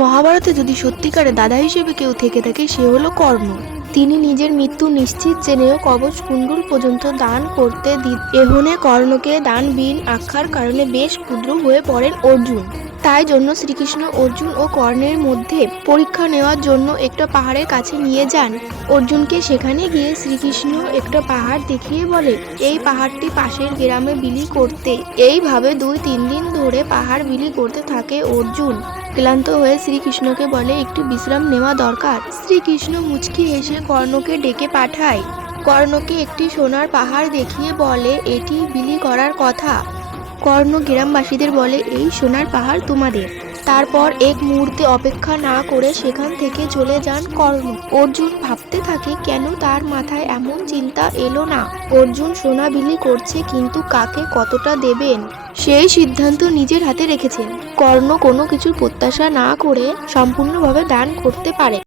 মহাভারতে যদি সত্যিকারে দাদা হিসেবে কেউ থেকে থাকে, সে হলো কর্ণ। তিনি নিজের মৃত্যু নিশ্চিত জেনেও কবচ কুণ্ডুল পর্যন্ত দান করতে দিত এহনে কর্ণকে দান বিন আখ্যার কারণে বেশ ক্ষুদ্র হয়ে পড়েন অর্জুন। তাই জন্য শ্রীকৃষ্ণ অর্জুন ও কর্ণের মধ্যে পরীক্ষা নেওয়ার জন্য একটা পাহাড়ের কাছে নিয়ে যান। অর্জুনকে সেখানে গিয়ে শ্রীকৃষ্ণ একটা পাহাড় দেখিয়ে বলে, এই পাহাড়টি পাশের গ্রামে বিলি করতে। এইভাবে দুই তিন দিন ধরে পাহাড় বিলি করতে থাকে অর্জুন। ক্লান্ত হয়ে শ্রীকৃষ্ণকে বলে, একটু বিশ্রাম নেওয়া দরকার। শ্রীকৃষ্ণ মুচকি হেসে কর্ণকে ডেকে পাঠায়। কর্ণকে একটি সোনার পাহাড় দেখিয়ে বলে, এটি বিলি করার কথা। কর্ণ গ্রামবাসীদের বলে, এই সোনার পাহাড় তোমাদের। তারপর এক মুহূর্তে অপেক্ষা না করে সেখান থেকে চলে যান কর্ণ। অর্জুন ভাবতে থাকে, কেন তার মাথায় এমন চিন্তা এলো না? অর্জুন সোনা বিলি করছে, কিন্তু কাকে কতটা দেবেন? সেই সিদ্ধান্ত নিজের হাতে রেখেছেন। কর্ণ কোনো কিছুর প্রত্যাশা না করে সম্পূর্ণভাবে দান করতে পারে।